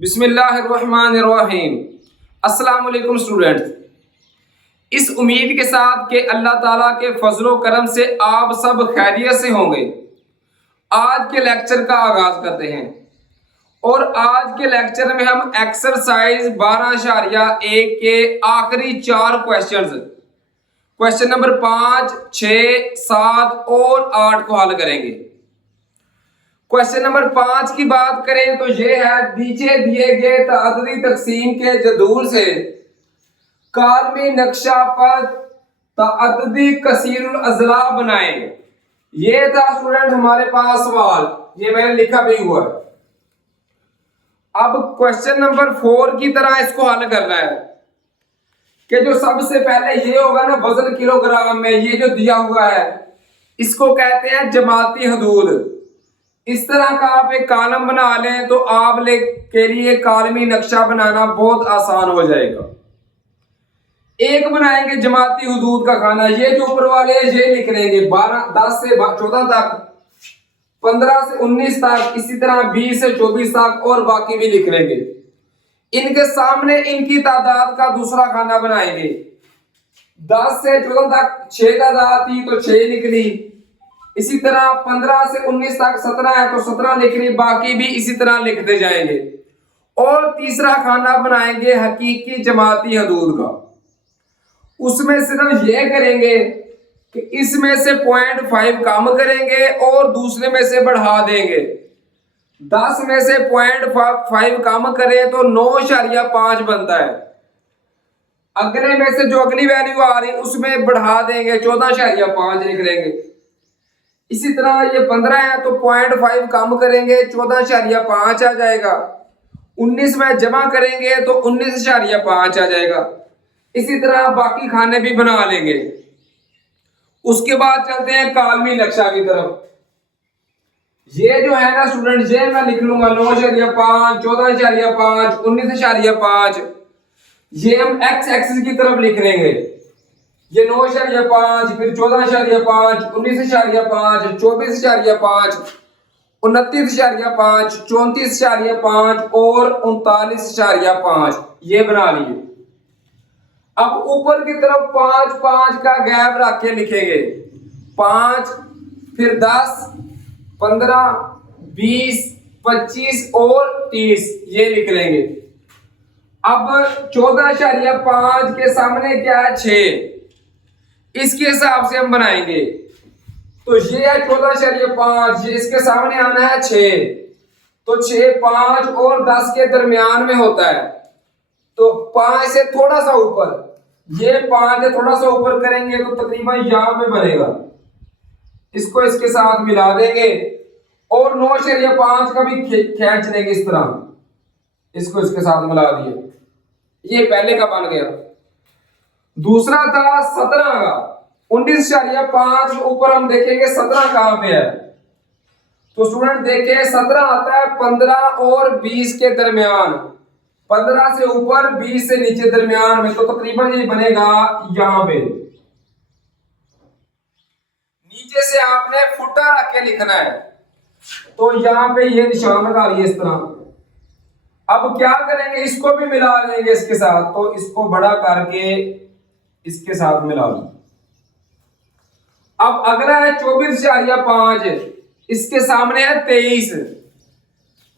बिस्मिल्लाहिर्रहमानिर्रहीम। अस्सलाम वालेकुम स्टूडेंट्स। इस उम्मीद के साथ कि अल्लाह ताला के फजलो करम से आप सब खैरियत से होंगे, आज के लेक्चर का आगाज करते हैं। और आज के लेक्चर में हम एक्सरसाइज 12.1 के आखिरी 4 क्वेश्चन नंबर 5, 6, 7 और 8 को हल करेंगे। क्वेश्चन नंबर 5 की बात करें तो यह है, नीचे दिए गए तअद्दुदी तकसीम के जदूल से कालमी नक्शा पर तअद्दुदी कसीरुल अज़ला बनाएं। ये था स्टूडेंट हमारे पास सवाल, ये मैंने लिखा भी हुआ है। अब क्वेश्चन नंबर 4 की तरह इसको हल करना है कि जो सबसे पहले ये होगा ना वजन किलोग्राम में, ये जो दिया हुआ है इसको कहते हैं जमाती हदूद। इस तरह का आप एक कॉलम बना लें तो आप के लिए कॉलमी नक्शा बनाना बहुत आसान हो जाएगा। एक बनाएंगे जमाती हदूद का खाना, ये जो ऊपर वाले ये लिख लेंगे 10 से 14 तक, 15 से 19 तक, इसी तरह 20 से 24 तक और बाकी भी लिख लेंगे। इनके सामने इनकी तादाद का दूसरा खाना बनाएंगे। 10 से 14 तक 6 तादाद थी तो 6 लिख ली, इसी तरह 15 से 19 तक 17 है तो 17 लिख ली, बाकी भी इसी तरह लिखते जाएंगे। और तीसरा खाना बनाएंगे हकीकी जमाती हदूद का। उसमें सिर्फ यह करेंगे कि इसमें से 0.5 कम करेंगे और दूसरे में से बढ़ा देंगे। 10 में से 0.5 कम करें तो 9.5 बनता है। अगले में से जो अगली वैल्यू आ रही उसमें बढ़ा देंगे, 14.5 लिख लेंगे। इसी तरह ये 15 है तो 0.5 कम करेंगे, 14.5 आ जाएगा। 19 में जमा करेंगे तो 19.5 आ जाएगा। इसी तरह बाकी खाने भी बना लेंगे। उसके बाद चलते हैं कालमी नक्शा की तरफ। ये जो है ना स्टूडेंट, ये मैं लिख लूंगा 9.5, 14.5, 19.5। ये हम एक्स एक्सिस की तरफ लिख लेंगे। ये 9.5, फिर 14.5, 19.5, 24.5, 29.5, 34.5 और 39.5 ये बना लिए। अब ऊपर की तरफ 5 का गैप रख के लिखेंगे। 5, फिर 10, 15, 20, 25 और 30 ये लिख लेंगे। अब 14.5 के सामने क्या है 6, इसके हिसाब से हम बनाएंगे। तो ये है 14.5, ये इसके सामने आना है 6, तो 6 5 और 10 के दरमियान में होता है, तो 5 से थोड़ा सा ऊपर, ये 5 से थोड़ा सा ऊपर करेंगे तो तकरीबन यहां पे बनेगा। इसको इसके साथ मिला देंगे और 9.5 का भी खींच लेंगे इस तरह, इसको इसके साथ मिला दिए। ये पहले का बन गया। दूसरा था 17 का, 19.5 ऊपर हम देखेंगे 17 कहां पे है। तो स्टूडेंट देखिए 17 आता है 15 और 20 के दरमियान, 15 से ऊपर 20 से नीचे दरमियान में, तो तकरीबन ये बनेगा यहां पे। नीचे से आपने फुटा रख के लिखना है, तो यहां पे ये निशान लगा लिए इस तरह। अब क्या करेंगे, इसको भी मिला लेंगे इसके साथ, तो इसको बड़ा करके इसके साथ मिला लो। अब अगला है 24.5, इसके सामने है 23,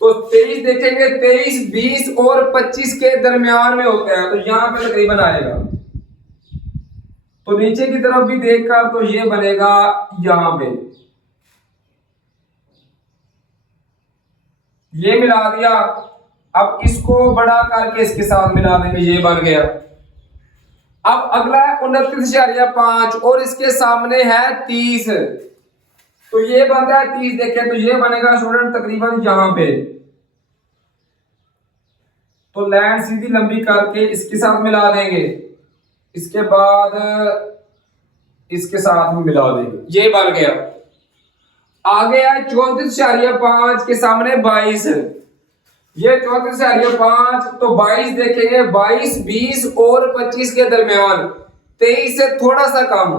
तो 23 देखेंगे 23, 20 और 25 के दरमियान में होता है, तो यहां पे तकरीबन आएगा। तो नीचे की तरफ भी देखकर तो ये बनेगा यहां पे, ये मिला दिया। अब इसको बड़ा करके इसके साथ मिला देंगे, ये बन गया। अब अगला है 29.5 और इसके सामने है 30, तो ये बनता है 30, देखें तो ये बनेगा स्टूडेंट तकरीबन यहां पे। तो लाइन सीधी लंबी करके इसके साथ मिला देंगे, इसके बाद इसके साथ में मिला देंगे, ये बन गया। आगे है 34.5 के सामने 22, ये 34.5, तो 22 देखेंगे 22, 20 और 25 के दरमियान, 23 से थोड़ा सा कम,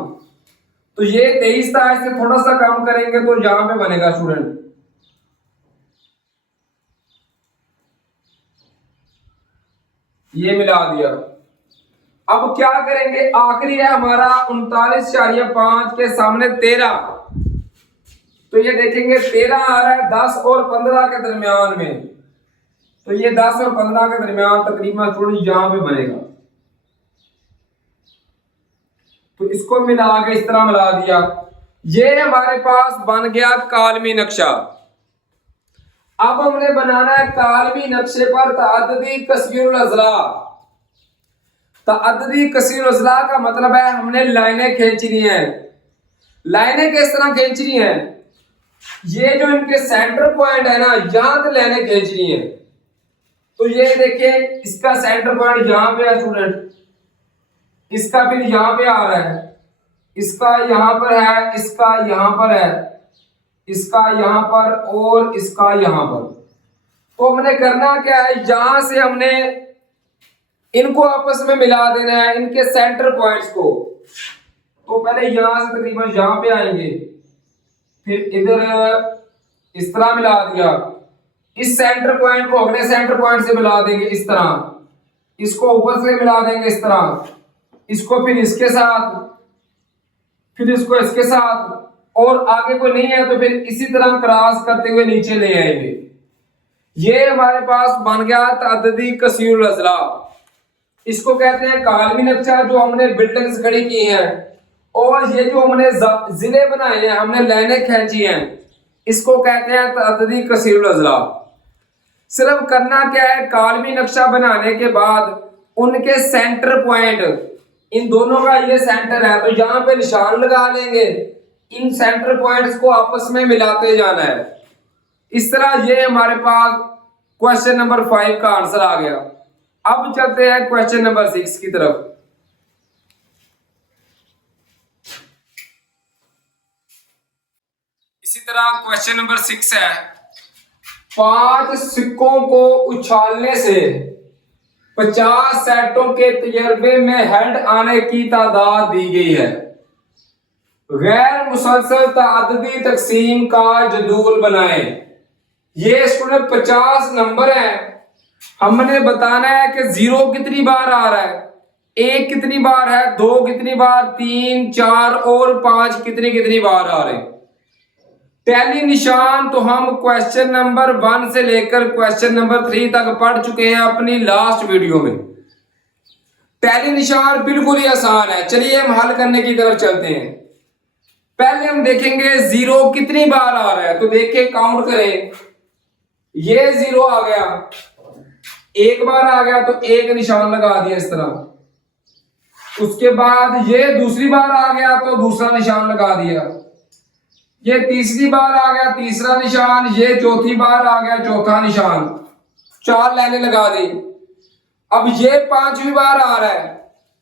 तो ये 23 था, इससे थोड़ा सा कम करेंगे तो यहां पे बनेगा स्टूडेंट ये मिला दिया। अब क्या करेंगे, आखिरी है हमारा 39.5 के सामने 13, तो ये देखेंगे 13 आ रहा है 10 और 15 के दरमियान में, तो ये 10 और 15 के दरमियान तकरीबन स्टूडेंट यहां पे बनेगा। तो इसको मिला के इस तरह मिला दिया, ये हमारे पास बन गया कालमी नक्शा। अब हमने बनाना है कालमी नक्शे पर तअद्दुदी कसीरुल अज़ला। तअद्दुदी कसीरुल अज़ला का मतलब है हमने लाइनें खींचनी है। लाइनें किस तरह खींचनी है, ये जो इनके सेंटर पॉइंट है ना, यहां से लाइनें खींचनी है। तो ये देखिए इसका सेंटर पॉइंट यहां पे है स्टूडेंट, इसका फिर यहां पे आ रहा है, इसका यहां पर है, इसका यहां पर है, इसका यहां पर और इसका यहां पर। तो हमने करना क्या है, यहां से हमने इनको आपस में मिला देना है, इनके सेंटर पॉइंट्स को। तो पहले यहां से तकरीबन यहां पे आएंगे, फिर इधर इस तरह मिला दिया, इस सेंटर पॉइंट को अगले सेंटर पॉइंट से मिला देंगे इस तरह, इसको ऊपर से मिला देंगे इस तरह, इसको फिर इसके साथ, फिर इसको इसके साथ, और आगे कोई नहीं है तो फिर इसी तरह क्रॉस करते हुए नीचे ले आएंगे। ये हमारे पास बन गया तअद्दुदी कसीरुल अज़ला। इसको कहते हैं कालमी नक्शा, जो हमने बिल्डिंग्स खड़ी की हैं, और ये जो हमने जिले बनाए हैं, हमने लाइनें खींची हैं, इसको कहते हैं तअद्दुदी कसीरुल अज़ला। सिर्फ करना क्या है, कालमी नक्शा बनाने के बाद उनके सेंटर पॉइंट, इन दोनों का ये सेंटर है, तो यहां पे निशान लगा लेंगे, इन सेंटर पॉइंट्स को आपस में मिलाते जाना है। इस तरह ये हमारे पास क्वेश्चन नंबर 5 का आंसर आ गया। अब चलते हैं क्वेश्चन नंबर 6 की तरफ। इसी तरह क्वेश्चन नंबर 6 है, 5 सिक्कों को उछालने से 50 सेटों के तजर्बे में हेड आने की तादाद दी गई है। गैर मुसलसल तअद्दुदी तकसीम का जदूल बनाएं। ये स्टूडेंट 50 नंबर है, हमने बताना है कि 0 कितनी बार आ रहा है, 1 कितनी बार है, 2 कितनी बार, 3, 4 और 5 कितनी कितनी बार आ रहे हैं। टैली निशान तो हम क्वेश्चन नंबर 1 से लेकर क्वेश्चन नंबर 3 तक पढ़ चुके हैं अपनी लास्ट वीडियो में। टैली निशान बिल्कुल ही आसान है। चलिए हम हल करने की तरफ चलते हैं। पहले हम देखेंगे 0 कितनी बार आ रहा है, तो देखिए काउंट करें, ये 0 आ गया, 1 बार आ गया तो 1 निशान लगा दिया इस तरह। उसके बाद ये दूसरी बार आ गया तो दूसरा निशान लगा दिया, ये तीसरी बार आ गया तीसरा निशान, ये चौथी बार आ गया चौथा निशान, 4 लाइनें लगा दी। अब ये 5वीं बार आ रहा है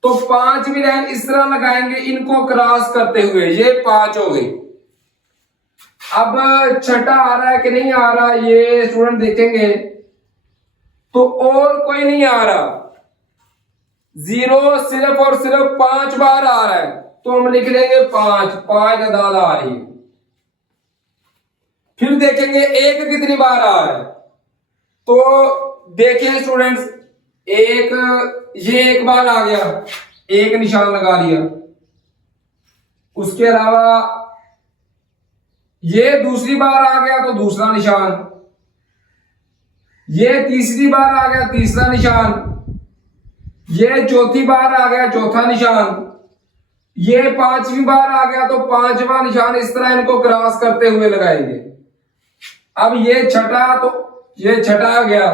तो 5वीं लाइन इस तरह लगाएंगे, इनको क्रॉस करते हुए, ये 5 हो गई। अब छठा आ रहा है कि नहीं आ रहा, ये स्टूडेंट देखेंगे तो और कोई नहीं आ रहा, 0 सिर्फ और सिर्फ 5 बार आ रहा है, तो हम लिख लेंगे 5 तादाद आ रही है। फिर देखेंगे 1 कितनी बार आ रहा है, तो देखिए स्टूडेंट्स, ये 1 बार आ गया, 1 निशान लगा दिया। उसके अलावा ये दूसरी बार आ गया तो दूसरा निशान, ये तीसरी बार आ गया तीसरा निशान, ये चौथी बार आ गया चौथा निशान, ये 5वीं बार आ गया तो 5वां निशान। इस तरह इनको क्रॉस करते हुए लगाएंगे। अब ये छठा, तो ये छठा आ गया,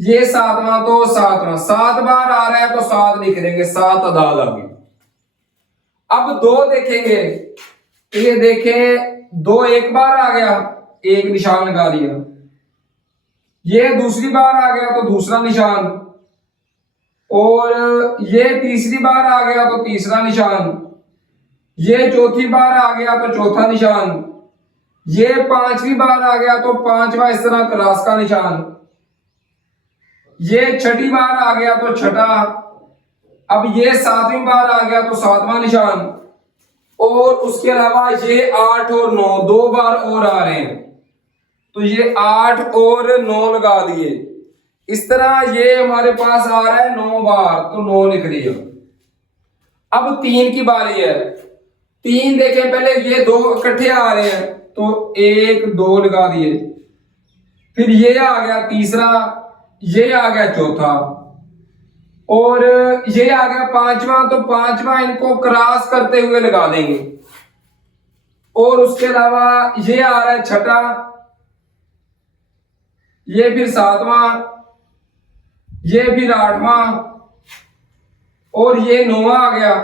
ये 7वां तो 7वां, 7 बार आ रहा है तो 7 लिख देंगे, 7 तादाद आ गई। अब 2 देखेंगे, ये देखें 2 1 बार आ गया, 1 निशान लगा दिया, ये दूसरी बार आ गया तो दूसरा निशान, और ये तीसरी बार आ गया तो तीसरा निशान, ये चौथी बार आ गया तो चौथा निशान, ये 5वीं बार आ गया तो 5वां इस तरह क्रॉस का निशान, ये छठी बार आ गया तो छठा, अब ये 7वीं बार आ गया तो 7वां निशान, और उसके अलावा ये 8 और 9 2 बार और आ रहे हैं, तो ये 8 और 9 लगा दिए। इस तरह ये हमारे पास आ रहा है 9 बार, तो 9 लिख दिया। अब 3 की बारी है। 3 देखें, पहले ये 2 इकट्ठे आ रहे हैं तो 1 2 लगा दिए, फिर ये आ गया तीसरा, ये आ गया चौथा, और ये आ गया पांचवा, तो पांचवा इनको क्रॉस करते हुए लगा देंगे। और उसके अलावा ये आ रहा है छठा, ये फिर सातवां, ये फिर आठवां, और ये 9वां आ गया,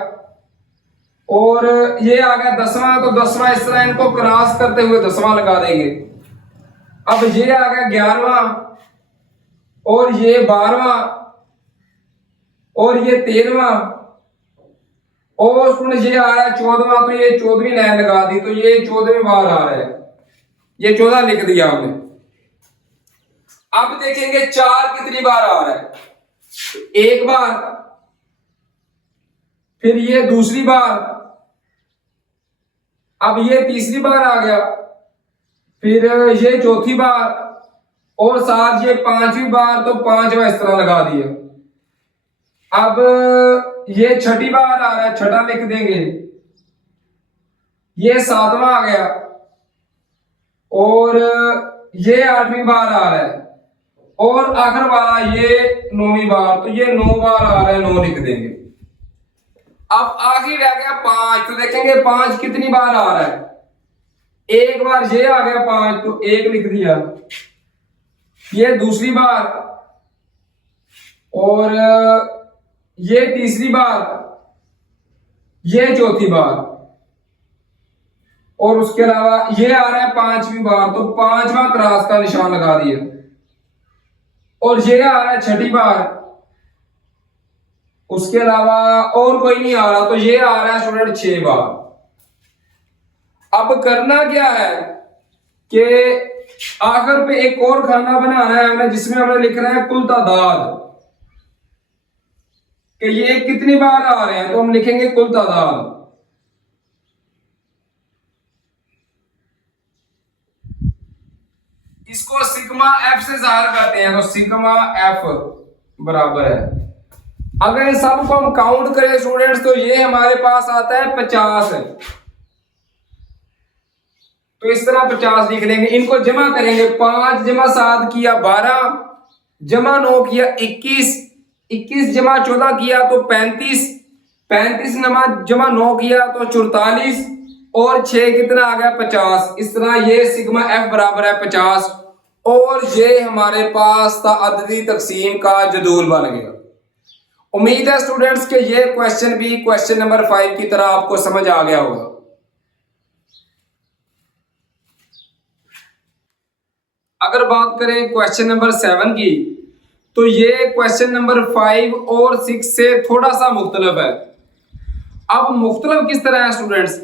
और ये आ गया 10वां, तो 10वां इस तरह इनको क्रॉस करते हुए 10वां लगा देंगे। अब ये आ गया 11वां, और ये 12वां, और ये 13वां, और सुन ये आ रहा है 14वां, तो ये 14वीं लाइन लगा दी, तो ये 14वीं बार आ रहा है, ये 14 लिख दिया हमने। अब देखेंगे 4 कितनी बार आ रहा है, एक बार, फिर ये दूसरी बार, अब ये तीसरी बार आ गया, फिर ये चौथी बार, और साथ ये 5वीं बार, तो 5वां इस तरह लगा दिया। अब ये छठी बार आ रहा है, छठा लिख देंगे, ये 7वां आ गया, और ये 8वीं बार आ रहा है, और आखिर वाला ये 9वीं बार, तो ये 9 बार आ रहा है, 9 लिख देंगे। अब आखिर रह गया 5, तो देखेंगे 5 कितनी बार आ रहा है, एक बार ये आ गया 5, तो 1 लिख दिया, ये दूसरी बार, और ये तीसरी बार, ये चौथी बार, और उसके अलावा ये आ रहा है 5वीं बार, तो 5वां क्रॉस का निशान लगा दिया, और ये आ रहा है छठी बार, उसके अलावा और कोई नहीं आ रहा, तो ये आ रहा है स्टूडेंट 6 बार। अब करना क्या है कि आखिर पे एक और खाना बनाना है हमें, जिसमें हमें लिखना है कुल तादाद, कि ये कितनी बार आ रहे हैं, तो हम लिखेंगे कुल तादाद। इसको सिग्मा एफ से जाहिर करते हैं, तो सिग्मा एफ बराबर है, अगर इन सबको हम काउंट करें स्टूडेंट्स, तो ये हमारे पास आता है 50 है। तो इस तरह 50 लिख लेंगे, इनको जमा करेंगे, 5 जमा 7 किया 12, जमा 9 किया 21, 21 जमा 14 किया तो 35, 35 जमा 9 किया तो 44, और 6 कितना आ गया 50। इस तरह ये सिग्मा एफ बराबर है 50, और ये हमारे पास ताअद्दुदी तकसीम का जदूल बन गया। उम्मीद है स्टूडेंट्स के ये क्वेश्चन भी क्वेश्चन नंबर 5 की तरह आपको समझ आ गया होगा। अगर बात करें क्वेश्चन नंबर 7 की, तो ये क्वेश्चन नंबर 5 और 6 से थोड़ा सा मुख्तलिफ है। अब मुख्तलिफ किस तरह है स्टूडेंट्स,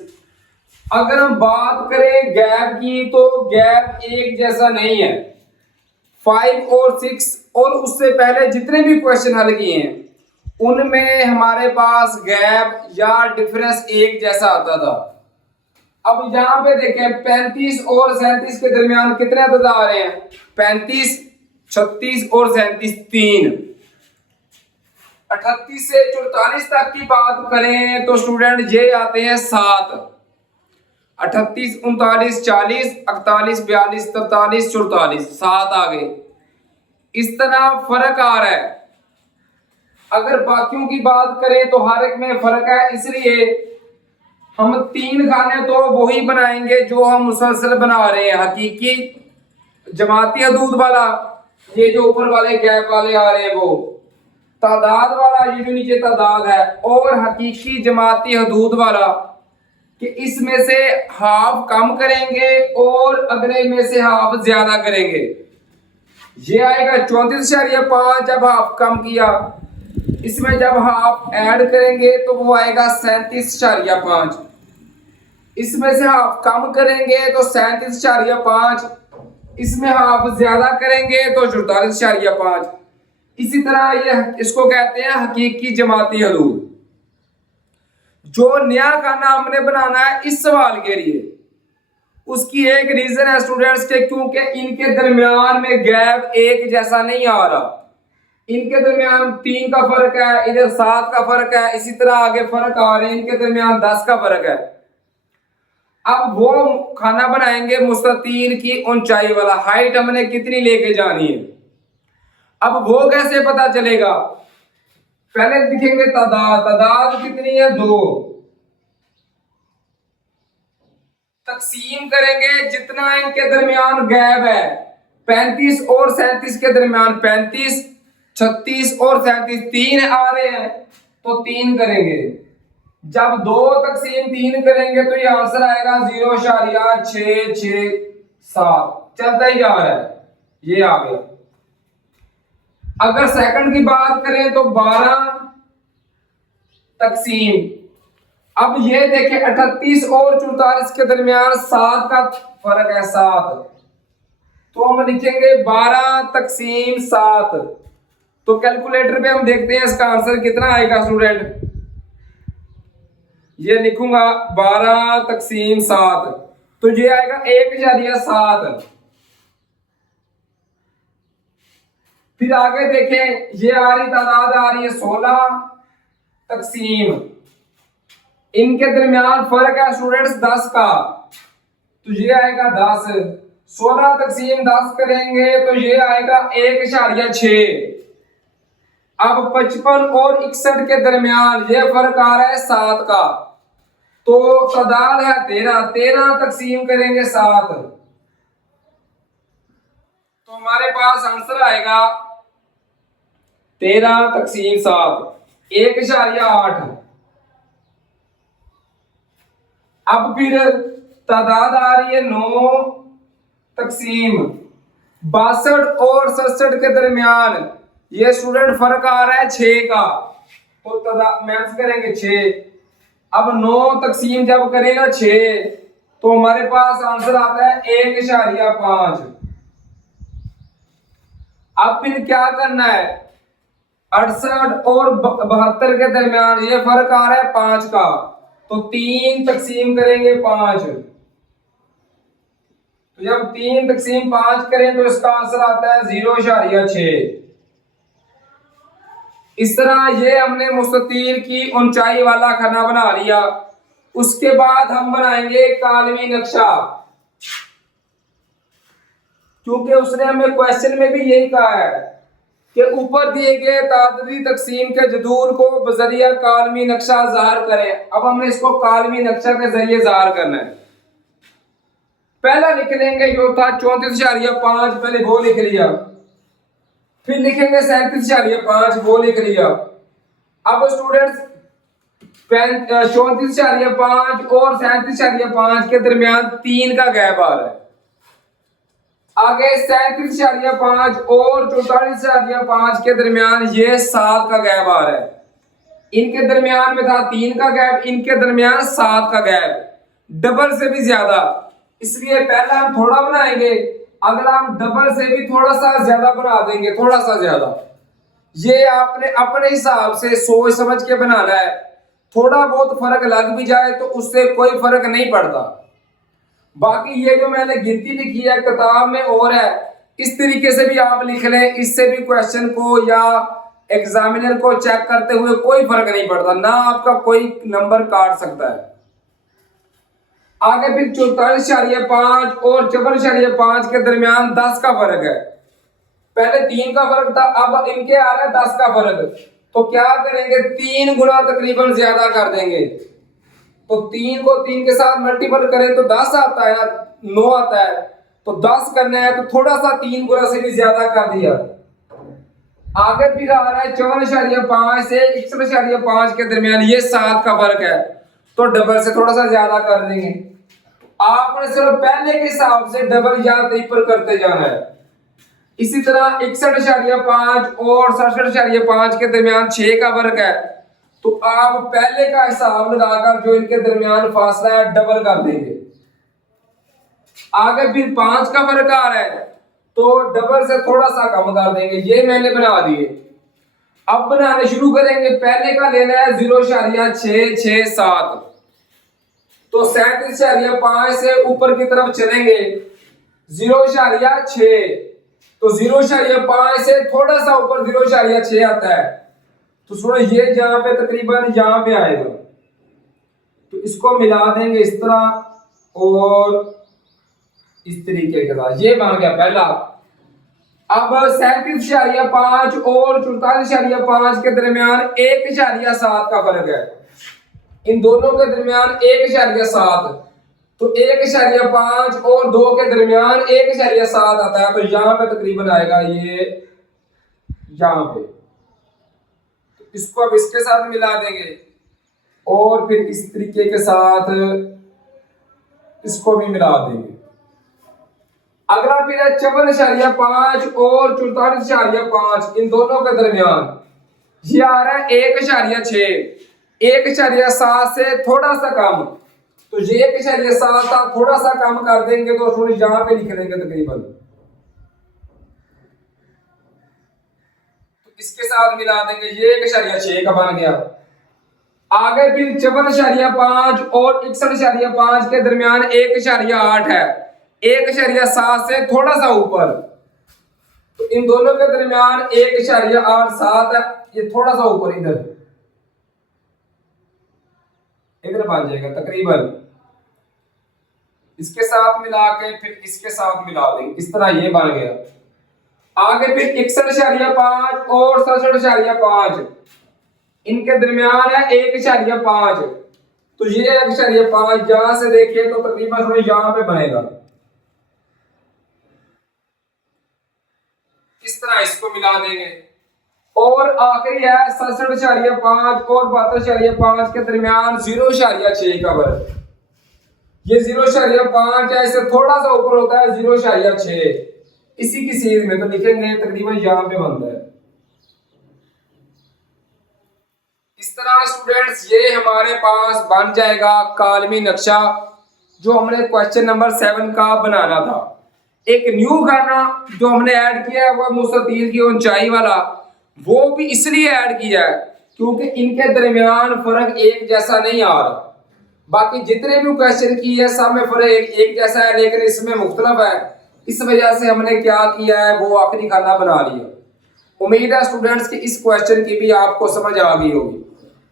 अगर हम बात करें गैप की, तो गैप एक जैसा नहीं है। 5 और 6 और उससे पहले जितने भी क्वेश्चन हल किए हैं, उनमें हमारे पास गैप या डिफरेंस एक जैसा आता था। अब यहां पे देखें 35 और 37 के दरमियान कितने अदद आ रहे हैं, 35, 36 और 37 3। 38 से 44 तक की बात करें तो स्टूडेंट ये आते हैं 7, 38, 39, 40, 41, 42, 43, 44, 7 आ गए। इस तरह फर्क आ रहा है। अगर बाकियों की बात करें तो हर एक में फर्क है, इसलिए हम 3 खाने तो वही बनाएंगे जो हम मुसलसल बना रहे हैं। हकीकी जमाती हदूद वाला, ये जो ऊपर वाले गैप वाले आ रहे हैं वो, तादाद वाला ये जो नीचे तादाद है, और हकीकी जमाती हदूद वाला कि इसमें से हाफ कम करेंगे और अगले में से हाफ ज्यादा करेंगे। ये आएगा 34.5 जब हाफ कम किया, इसमें जब हाफ ऐड करेंगे तो वो आएगा 37.5, इसमें से हाफ कम करेंगे तो 37.5, इसमें हाफ ज्यादा करेंगे तो 44.5। इसी तरह ये इसको कहते हैं हकीकी जमाती हदूद। जो नया खाना हमने बनाना है इस सवाल के लिए, उसकी एक रीजन है स्टूडेंट्स के, क्योंकि इनके दरमियान में गैप एक जैसा नहीं आ रहा। इनके दरमियान 3 का फर्क है, इधर 7 का फर्क है, इसी तरह आगे फर्क आ रहे हैं, इनके दरमियान 10 का फर्क है। अब वो खाना बनाएंगे मुस्ततील की ऊंचाई वाला, हाइट हमने कितनी लेके जानी है। अब वो कैसे पता चलेगा, पहले लिखेंगे तादाद, तादाद कितनी है 2, तकसीम करेंगे जितना इनके दरमियान गैप है, 35 और 37 के दरमियान 35, 36 और 37 3 आ रहे हैं तो 3 करेंगे। जब 2 तकसीम 3 करेंगे तो ये आंसर आएगा 0.667, चलता ही जा रहा है, ये आ गया। अगर सेकंड की बात करें तो 12 तकसीम, अब ये देखें 38 और 44 के दरमियान 7 का फर्क है, 7, तो हम लिखेंगे 12 तकसीम 7। तो कैलकुलेटर पे हम देखते हैं इसका आंसर कितना आएगा स्टूडेंट। ये लिखूंगा 12 तकसीम 7, तो ये आएगा 1.7। फिर आगे देखें, ये आ रही तादाद आ रही है 16 तकसीम, इनके दरमियान फर्क है स्टूडेंट्स 10 का, तो ये आएगा 10। 16 तकसीम 10 करेंगे तो ये आएगा 1.6। अब 55 और 61 के दरमियान ये फर्क आ रहा है 7 का, तो तादाद है 13, 13 तकसीम करेंगे 7, तो हमारे पास आंसर आएगा 13 तकसीम 7, 1.8। अब फिर तादाद आ रही है 9 तकसीम, 62 और 67 के दरमियान ये स्टूडेंट फर्क आ रहा है 6 का, तो मैथ्स करेंगे 6। अब 9 तकसीम जब करेगा 6 तो हमारे पास आंसर आता है 1.5। अब फिर क्या करना है, 68 और 72 के दरमियान ये फर्क आ रहा है 5 का, तो 3 तकसीम करेंगे 5। तो जब 3 तकसीम 5 करें तो इसका आंसर आता है 0.6। इस तरह ये हमने मुस्ततील की ऊंचाई वाला खाना बना लिया। उसके बाद हम बनाएंगे कालमी नक्शा, क्योंकि उसने हमें क्वेश्चन में भी यही कहा है कि ऊपर दिए गए ताददी तकसीम के जदूल को बजरिया कालमी नक्शा ज़ाहिर करें। अब हमने इसको कालमी नक्शा के जरिए ज़ाहिर करना है। पहला लिख लेंगे जो था 34.5, पहले वो लिख लिया, फिर लिखेंगे 37.5, वो लिख लिया। अब स्टूडेंट्स 34.5 और 37.5 के दरमियान 3 का गैप आ रहा है। आगे 37.5 और 44.5 के दरमियान ये 7 का गैप आ रहा है। इनके दरमियान में था 3 का गैप, इनके दरमियान 7 का गैप, डबल से भी ज्यादा। इसलिए पहला हम थोड़ा बनाएंगे, अगला हम डबल से भी थोड़ा सा ज्यादा बना देंगे, थोड़ा सा ज्यादा। ये आपने अपने हिसाब से सोच समझ के बनाना है। थोड़ा बहुत फर्क लग भी जाए तो उससे कोई फर्क नहीं पड़ता। बाकी ये जो मैंने गिनती लिखी है किताब में और है, इस तरीके से भी आप लिख लें, इससे भी क्वेश्चन को या एग्जामिनर को चेक करते हुए कोई फर्क नहीं पड़ता, ना आपका कोई नंबर काट सकता है। आगे फिर 44.5 और 54.5 के दरमियान 10 का फर्क है। पहले 3 का फर्क था, अब इनके आ रहा है 10 का फर्क। तो क्या करेंगे, 3 गुना तकरीबन ज्यादा कर देंगे। तो 3 को 3 के साथ मल्टीपल करें तो 10 आता है, 9 आता है। तो 10 करना है तो थोड़ा सा 3 गुना से भी ज्यादा कर दिया। आगे फिर आ रहा है 54.5 से 61.5 के दरमियान ये 7 का फर्क है, तो डबल से थोड़ा सा ज्यादा कर देंगे। आपने सिर्फ पहले के हिसाब से डबल या ट्रिपल करते जाना है। इसी तरह 61.5 और 67.5 के दरमियान 6 का फर्क है, तो आप पहले का हिसाब लगाकर जो इनके दरमियान फासला है डबल कर देंगे। आगे फिर 5 का फर्क आ रहा है तो डबल से थोड़ा सा कम कर देंगे। ये मैंने बना दिए। अब बनाने शुरू करेंगे। पहले का लेना है 0.667, तो 37.5 से ऊपर की तरफ चलेंगे 0.6, तो 0.5 से थोड़ा सा ऊपर 0.6 आता है। तो सुनो ये जहां पे तकरीबन यहां पे आएगा, तो इसको मिला देंगे इस तरह और इस तरीके के साथ, ये बन गया पहला। अब 37.5 और 44.5 के दरमियान 1.7 का फर्क है, इन दोनों के दरमियान 1.7, तो 1.5 और 2 के दरमियान 1.7 आता है। तो यहां पे तकरीबन आएगा ये यहां पे, तो इसको अब इसके साथ मिला देंगे और फिर इस तरीके के साथ इसको भी मिला देंगे। अगला फिर है 54.5 और 44.5, इन दोनों के दरमियान ये आ रहा है 1.6, 1.7 से थोड़ा सा कम, तो ये 1.7 था, थोड़ा सा कम कर देंगे तो थोड़ी यहां पे लिख देंगे तकरीबन, तो इसके साथ मिला देंगे, ये 1.6 का बन गया। आगे फिर 54.5 और 61.5 के दरमियान 1.8 है, 1.7 से थोड़ा सा ऊपर, तो इन दोनों के दरमियान 1.87 है, ये थोड़ा सा ऊपर इधर बन जाएगा तकरीबन। इसके साथ मिला के फिर इसके साथ मिला देंगे, इस तरह ये बन गया। आगे फिर 61.5 और 67.5, इनके दरमियान है 1.5, तो ये 1.5 यहां से देखिए तो तकरीबन थोड़ी यहां पे बनेगा, इस तरह इसको मिला देंगे। और आखिरी है 67.5 और 72.5 के दरमियान 0.6 का वर्ग, ये 0.5 है, इससे थोड़ा सा ऊपर होता है 0.6, इसी की सीरीज में तो लिखेंगे तकरीबन यहां पे बनता है। इस तरह स्टूडेंट्स ये हमारे पास बन जाएगा कालमी नक्शा, जो हमने क्वेश्चन नंबर 7 का बनाना था। एक न्यू खाना जो हमने ऐड किया है वो मुस्ततील की ऊंचाई वाला, वो भी इसलिए ऐड किया है क्योंकि इनके दरमियान फर्क एक जैसा नहीं आ रहा। बाकी जितने भी क्वेश्चन की है सब में फर्क एक जैसा है, लेकिन इसमें मुख्तलिफ है, इस वजह से हमने क्या किया है वो आखिरी खाना बना लिया। उम्मीद है स्टूडेंट्स की इस क्वेश्चन की भी आपको समझ आ गई होगी।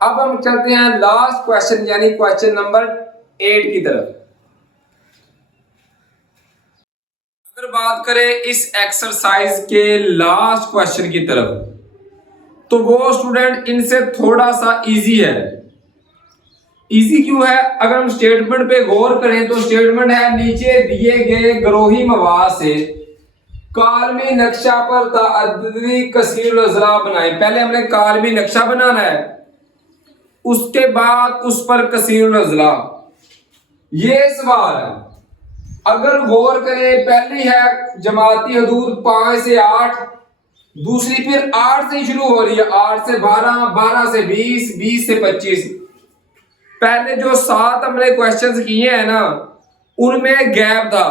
अब हम चलते हैं लास्ट क्वेश्चन यानी क्वेश्चन नंबर 8 की तरफ। अगर बात करें इस एक्सरसाइज के लास्ट क्वेश्चन की तरफ, तो वो स्टूडेंट इनसे थोड़ा सा इजी है। इजी क्यों है? अगर हम स्टेटमेंट पे गौर करें तो स्टेटमेंट है नीचे दिए गए ग्रोही मवाद से कालमी नक्शा पर ताअद्दुदी कसीरुल अज़ला बनाएं। पहले हमने कालमी नक्शा बनाना है, उसके बाद उस पर कसीरुल अज़ला। ये सवाल है, अगर गौर करें पहली है जमाती हदूद 5 से 8, दूसरी फिर 8 से शुरू हो रही है, 8 से 12, 12 से 20, 20 से 25। पहले जो 7 हमने क्वेश्चंस किए हैं ना उनमें गैप था।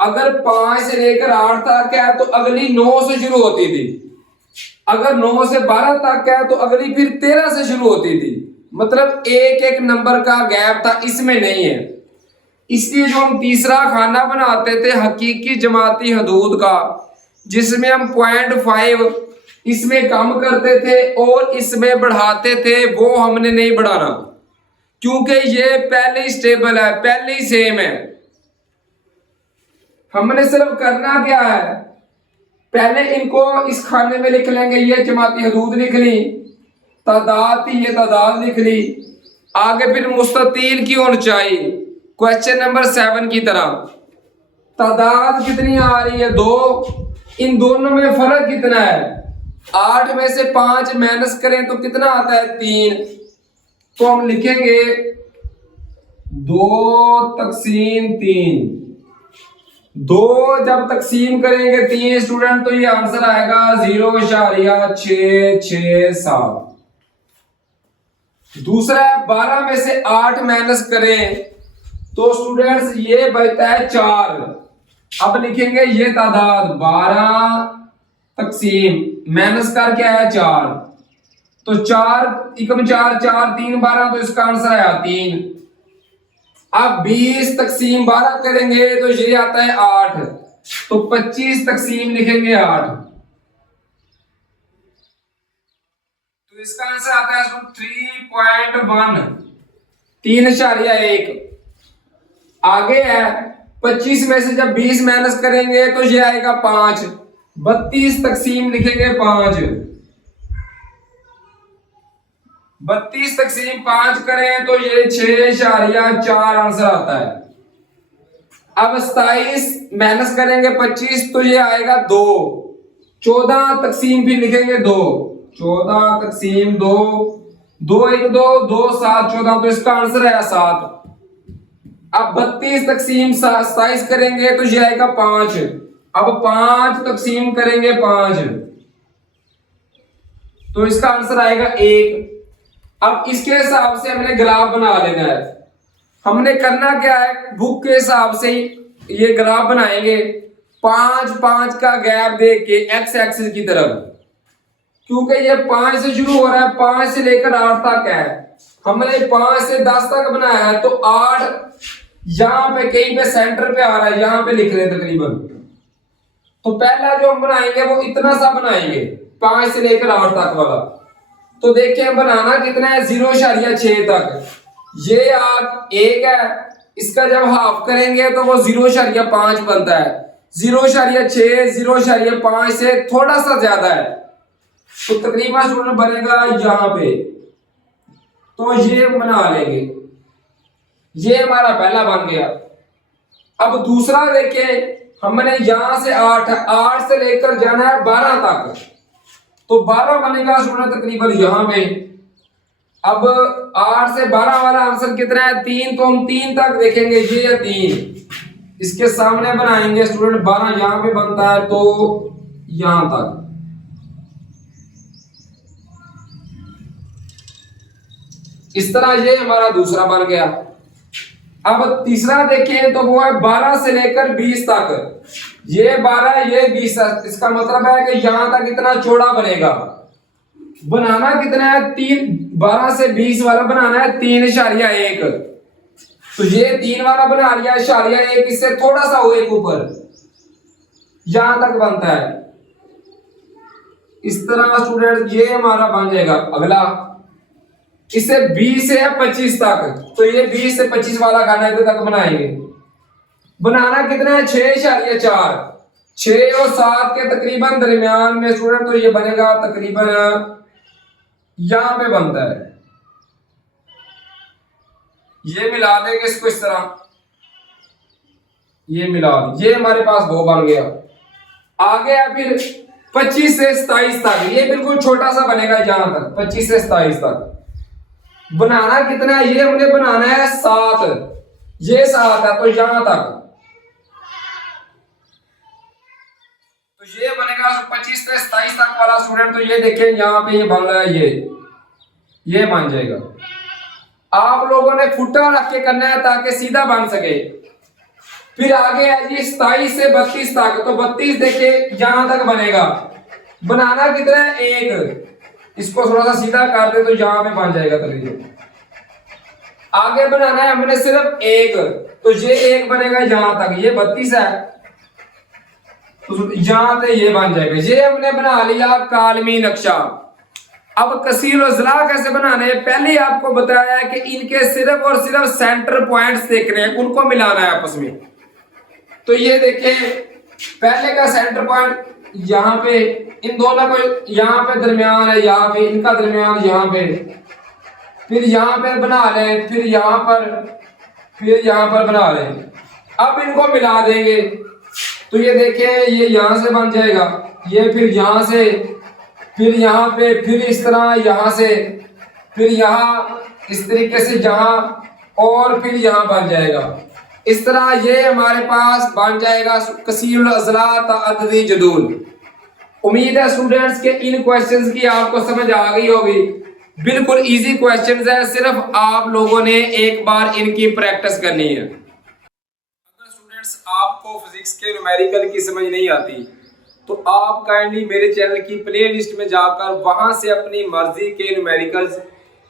अगर 5 से लेकर 8 तक है तो अगली 9 से शुरू होती थी, अगर 9 से 12 तक है तो अगली फिर 13 से शुरू होती थी। मतलब एक एक नंबर का गैप था, इसमें नहीं है। इसलिए जो हम तीसरा खाना बनाते थे हकीकी जमाती हदूद का, जिसमें हम 0.5 इसमें कम करते थे और इसमें बढ़ाते थे, वो हमने नहीं बढ़ाना क्योंकि ये पहले ही स्टेबल है, पहले ही सेम है। हमने सिर्फ करना क्या है, पहले इनको इस खाने में लिख लेंगे, ये जमाती हदूद लिख ली, तादाद थी ये तादाद लिख ली। आगे फिर मुस्ततील की ऊंचाई क्वेश्चन नंबर 7 की तरह, तादाद कितनी आ रही है 2, इन दोनों में फर्क कितना है, 8 में से 5 माइनस करें तो कितना आता है 3, तो हम लिखेंगे 2/3। 2 जब तकसीम करेंगे 3 स्टूडेंट तो ये आंसर आएगा 0.667। दूसरा 12 में से 8 माइनस करें तो स्टूडेंट्स ये बचता है 4। अब लिखेंगे ये तादाद 12 तकसीम माइनस कर क्या है 4, तो 4 एकम 4 4 3 12, तो इसका आंसर आया 3। अब 20 तकसीम 12 करेंगे तो ये आता है 8, तो 25 तकसीम लिखेंगे 8, तो इसका आंसर आता है 3.1, 3.1। आगे है 25 में से जब 20 माइनस करेंगे तो ये आएगा 5, 32 तकसीम लिखेंगे 5, 32 तकसीम 5 करें तो ये 6.4 आंसर आता है। अब 27 माइनस करेंगे 25 तो ये आएगा 2, 14 तकसीम भी लिखेंगे 2, 14 तकसीम 2, 2 1 2 2 7 14, तो इसका आंसर है 7। अब 32 तकसीम 27 करेंगे तो ये आएगा 5, अब 5 तकसीम करेंगे 5, तो इसका आंसर आएगा 1। अब इसके हिसाब से हमने ग्राफ बना लेना है। हमने करना क्या है, बुक के हिसाब से ये ग्राफ बनाएंगे, 5 5 का गैप देख के एक्स एक्सिस की तरफ, क्योंकि ये 5 से शुरू हो रहा है, 5 से लेकर 8 तक है। हमने 5 से 10 तक बनाया है, तो 8 यहां पे कहीं पे सेंटर पे आ रहा है, यहां पे लिख रहे हैं तकरीबन। तो पहला जो हम बनाएंगे वो इतना सा बनाएंगे, 5 से लेकर 8 तक वाला। तो देखिए बनाना कितना है, 0.6 तक। ये आर्क 1 है, इसका जब हाफ करेंगे तो वो 0.5 बनता है। 0.6 0.5 से थोड़ा सा ज्यादा है, तो तकरीबन स्टूडेंट बनेगा यहां पे। तो ये बना लेंगे, ये हमारा पहला बन गया। अब दूसरा देखिए, हमने यहां से 8 से लेकर जाना है 12 तक, तो 12 बनेगा स्टूडेंट तकरीबन यहां पे। अब 8 से 12 वाला आंसर कितना है, 3, तो हम 3 तक देखेंगे, ये है 3, इसके सामने बनाएंगे स्टूडेंट 12 यहां पे बनता है, तो यहां तक। इस तरह ये हमारा दूसरा बन गया। अब तीसरा देखें तो वो है 12 से लेकर 20 तक, ये 12 ये 20, इसका मतलब है कि यहां तक इतना चौड़ा बनेगा। बनाना कितना है, 12 से 20 वाला बनाना है 3.1, तो ये 3 वाला बना लिया 1.1, इससे थोड़ा सा हो एक ऊपर, यहां तक बनता है। इस तरह स्टूडेंट ये हमारा बन जाएगा। अगला इसे 20 से 25 तक, तो ये 20 से 25 वाला खाना इधर तक बनाएंगे। बनाना कितना है, 6.4, 6 और 7 के तकरीबन दरमियान में स्टूडेंट, तो ये बनेगा तकरीबन यहां पे बनता है। ये मिला देंगे इसको इस तरह, ये मिला, ये हमारे पास वो बन गया। आगे है फिर 25 से 27 तक, ये बिल्कुल छोटा सा बनेगा यहां तक, 25 से 27 तक। बनाना कितना है, ये हमने बनाना है 7, ये 7 है, तो यहां तक, तो ये बनेगा 25 से 27 तक वाला स्टूडेंट। तो ये देखें यहाँ पे ये बन रहा है, ये बन जाएगा। आप लोगों ने फुटा रख के करना है ताकि सीधा बन सके। फिर आगे है जी 27 से 32 तक, तो 32 देखे यहां तक बनेगा। बनाना कितना है, 1, इसको थोड़ा सा सीधा कर दे तो यहां पे बन जाएगा तकरीबन। आगे बनाना है हमने सिर्फ 1, तो ये 1 बनेगा यहां तक, ये 32 है, तो यहां से ये बन जाएगा। ये हमने बना लिया कालमी नक्शा। अब कसीर और ज़िला कैसे बनाने हैं, पहले ही आपको बताया है कि इनके सिर्फ और सिर्फ सेंटर पॉइंट्स देखने हैं, उनको मिलाना है आपस में। तो ये देखें, पहले का सेंटर पॉइंट यहाँ पे, इन दोनों को यहाँ पे दरमियान है, यहाँ पे इनका दरमियान यहाँ पे, फिर यहाँ पे बना लें, फिर यहाँ पर बना लें। अब इनको मिला देंगे, तो ये देखें, ये यहाँ से बन जाएगा, ये फिर यहाँ से, फिर यहाँ पे, फिर इस तरह यहाँ से, फिर यहाँ इस तरीके से यहाँ, और फिर यहाँ बन जाएगा। इस तरह ये हमारे पास बन जाएगा कसीरुल अज़ला तअद्दुदी जदूल। उम्मीद है स्टूडेंट्स के इन क्वेश्चंस की आपको समझ आ गई होगी। बिल्कुल इजी क्वेश्चंस है, सिर्फ आप लोगों ने एक बार इनकी प्रैक्टिस करनी है। अगर स्टूडेंट्स आपको फिजिक्स के न्यूमेरिकल की समझ नहीं आती तो आप काइंडली मेरे चैनल की प्लेलिस्ट में जाकर वहां से अपनी मर्जी के न्यूमेरिकल्स,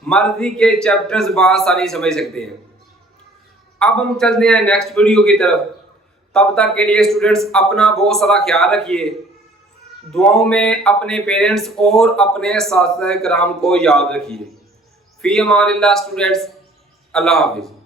मर्जी के चैप्टर्स बआसानी समझ सकते हैं। अब हम चलते हैं नेक्स्ट वीडियो की तरफ। तब तक के लिए स्टूडेंट्स अपना बहुत सारा ख्याल रखिए, दुआओं में अपने पेरेंट्स और अपने साथ-कराम को याद रखिए। फी अमानिल्लाह स्टूडेंट्स, अल्लाह हाफिज़।